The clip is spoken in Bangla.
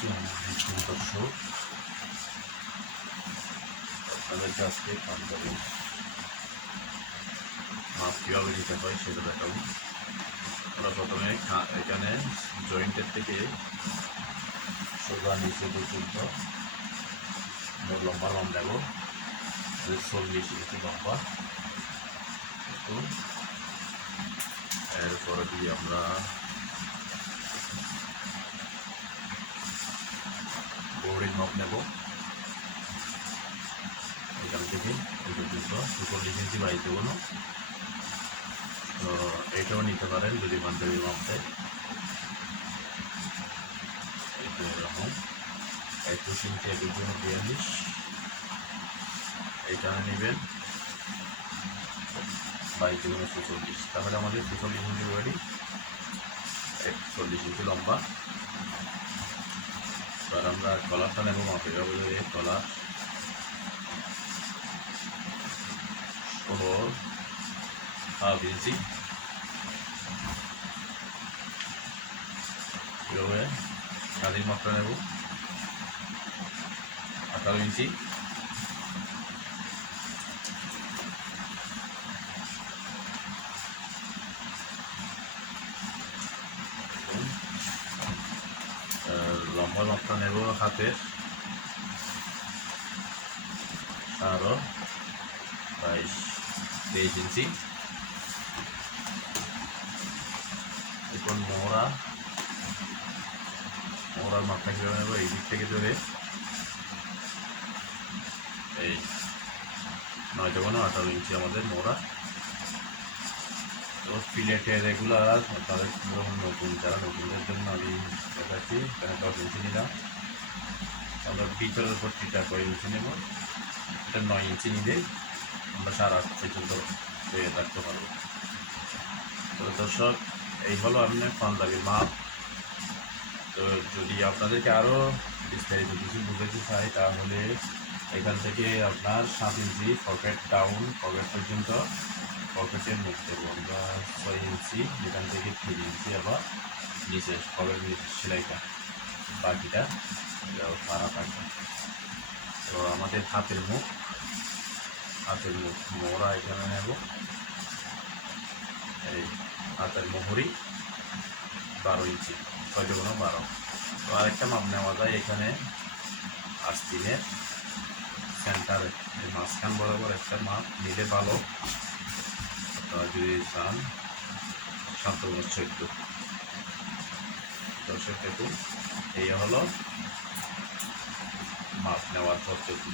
দর্শক, আপনাদেরকে আজকে পাঞ্জাবি মাপ কীভাবে নিতে হয় সেটা দেখাবো। আমরা প্রথমে এখানে জয়েন্টের থেকে সোজা নিচে পর্যন্ত লম্বা মাপ নেব 40 ইঞ্চি লম্বা। এরপরে দিয়ে আমরা বোর্ডের মাপ নেব এখান থেকে এই পর্যন্ত 40 ইঞ্চি বাইতে কোনো, তো এটাও নিতে পারেন যদি পাঞ্জাবি মাপ দেয়। এরকম 21 ইঞ্চি 42 এইখানে নেবেন 22 তাহলে আমাদের 46 ইঞ্চি রেডি, 41 ইঞ্চি লম্বা। এবার আমরা কলারটা নেব মাপে যাবো, কলার 16.5 ইঞ্চি। এভাবে শাড়ির মাপটা নেব 18 ইঞ্চি। লম্বা মাপটা নেব হাতের 23 ইঞ্চি। এখন মোহরার মাপটা কীভাবে নেব, এই দিক থেকে ধরে এই 9.18 ইঞ্চি আমাদের মোহরা। তো প্লেটের রেগুলার তাদের যখন যারা নতুনদের জন্য আমি দেখাচ্ছি, এখানে 10 ইঞ্চি নিলাম। আমরা ভিতরের পট্টিটা কয় ইঞ্চি নেব, এটা 9 ইঞ্চি নিলে আমরা 8.5 পর্যন্ত রাখতে পারবো। তো দর্শক, এই হলো আপনার পাঞ্জাবির মাপ। তো যদি আপনাদেরকে আরও বিস্তারিত কিছু বুঝাতে চাই তাহলে এখান থেকে আপনার 7 ইঞ্চি পকেট ডাউন, পকেট পর্যন্ত পকেটের মুখ দেবো আমরা 6 ইঞ্চি, এখান থেকে 3 ইঞ্চি আবার নিচে পকেটের সেলাইটা, বাকিটা পাড়া থাকবে। তো আমাদের হাতের মুখ মোহরা এখানে নেব, এই হাতের মোহরি 12 ইঞ্চি, 6.12। তো আরেকটা মাপ নেওয়া যায় এখানে আস্তিনের সেন্টারে মাঝখান বরাবর একটা মাপ নিলে ভালো। আপনারা যদি চান 7.14। দর্শক দেখুন, এই হলো মাপ নেওয়ার পদ্ধতি।